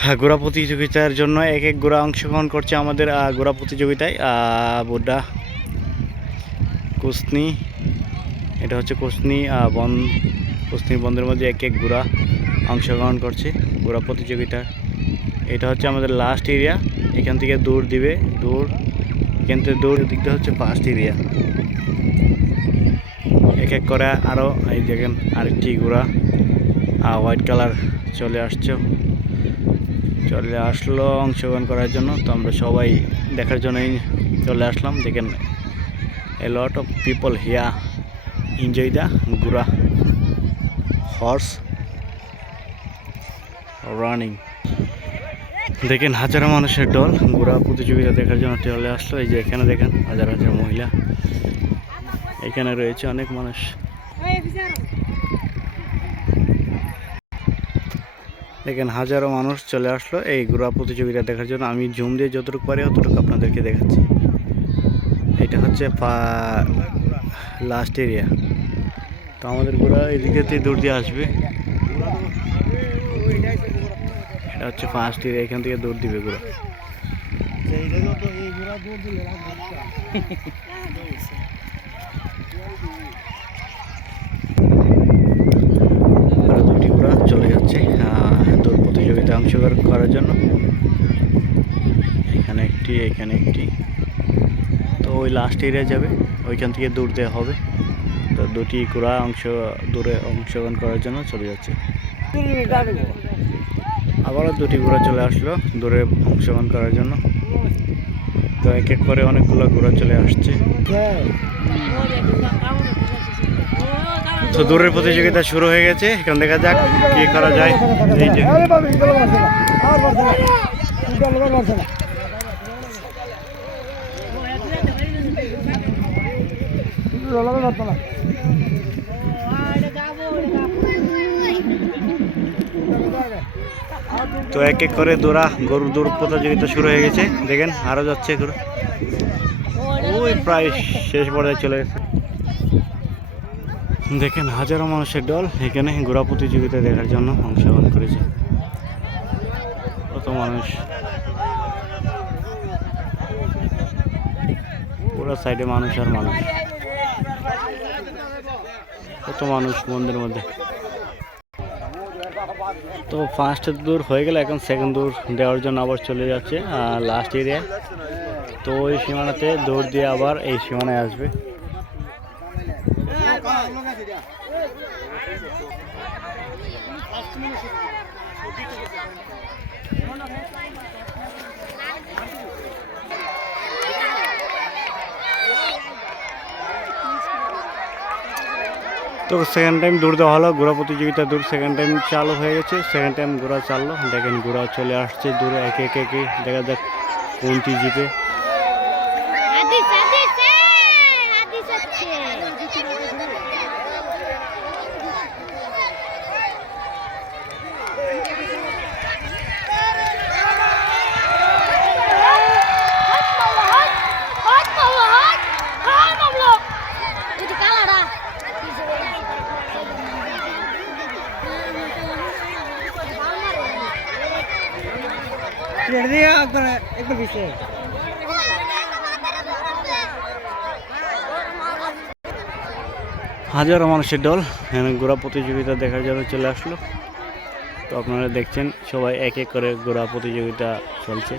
হ্যাঁ ঘোড়া প্রতিযোগিতার জন্য এক এক ঘোড়া অংশগ্রহণ করছে আমাদের ঘোড়া প্রতিযোগিতায় বুড্ডা, কুসনি, এটা হচ্ছে কুসনি বন, কুসনির বন্ধের মধ্যে এক এক ঘোড়া অংশগ্রহণ করছে ঘোড়া প্রতিযোগিতা। এটা হচ্ছে আমাদের লাস্ট এরিয়া এখান থেকে দৌড় দিবে, দৌড়, এখান থেকে দৌড় দিকটা হচ্ছে ফার্স্ট এরিয়া এক এক করে আরও এই দেখেন আরেকটি ঘোড়া হোয়াইট কালার চলে আসছে। চলে আসলো অংশগ্রহণ করার জন্য। তো আমরা সবাই দেখার জন্যই চলে আসলাম। দেখেন a lot of people here enjoy the গুড়া হর্স রানিং দেখেন, হাজারো মানুষের দল ঘোড়া প্রতিযোগিতা দেখার জন্য চলে আসলো। এই যে এখানে দেখেন, হাজার হাজার মহিলা এখানে রয়েছে। অনেক মানুষ। দেখেন হাজারো মানুষ চলে আসলো এই ঘোড়া প্রতিযোগিতা দেখার জন্য। আমি জুম দিয়ে যতটুকু পারি অতটুকু আপনাদেরকে দেখাচ্ছি। এটা হচ্ছে লাস্ট এরিয়া তো আমাদের ঘোড়া এদিকে দূর দিয়ে আসবে। এটা হচ্ছে ফার্স্ট এরিয়া এখান থেকে দৌড় দিবে ঘোড়া। আরও দুটি ঘোড়া চলে যাচ্ছে আহ, দৌড় অংশগ্রহণ করার জন্য। এখানে একটি এখানে একটি। তো ওই লাস্ট এরিয়া যাবে। ওইখান থেকে দৌড় দেওয়া হবে। তো দুটি ঘোড়া অংশ, দূরে অংশগ্রহণ করার জন্য চলে যাচ্ছে। আবারও দুটি ঘোড়া চলে আসলো দূরে অংশগ্রহণ করার জন্য। তো এক এক করে অনেকগুলো ঘোড়া চলে আসছে। তো দূরের প্রতিযোগিতা শুরু হয়ে গেছে, এখন দেখা যাক কি করা যায়। তো এক এক করে দৌড়া, গরুর দৌড় প্রতিযোগিতা শুরু হয়ে গেছে। দেখেন, আরও যাচ্ছে ওই প্রায় শেষ পর্যায়ে চলে গেছে। দেখেন হাজারো মানুষের দল এখানে ঘোড়া প্রতিযোগিতা দেখার জন্য অংশগ্রহণ করেছে। কত মানুষ? পুরো সাইডে মানুষ আর মানুষ। কত মানুষ মন্দিরের মধ্যে? তো ফার্স্ট দূর হয়ে গেলে, এখন সেকেন্ড দূর দেওয়ার জন্য আবার চলে যাচ্ছে লাস্ট এরিয়ায় তো ওই সীমানাতে দৌড় দিয়ে আবার এই সীমানায় আসবে। তো সেকেন্ড টাইম দৌড় দেওয়া হলো, ঘোড়া প্রতিযোগিতা দূর সেকেন্ড টাইম চালু হয়ে গেছে। সেকেন্ড টাইম ঘোড়া চাললো, দেখেন ঘোড়া চলে আসছে দূরে একে একে একে, দেখা যাক কোনটি জিতে। হাজারো মানুষের দল ঘোড়া প্রতিযোগিতা দেখার জন্য চলে আসলো। তো আপনারা দেখছেন সবাই এক এক করে গোড়া প্রতিযোগিতা চলছে।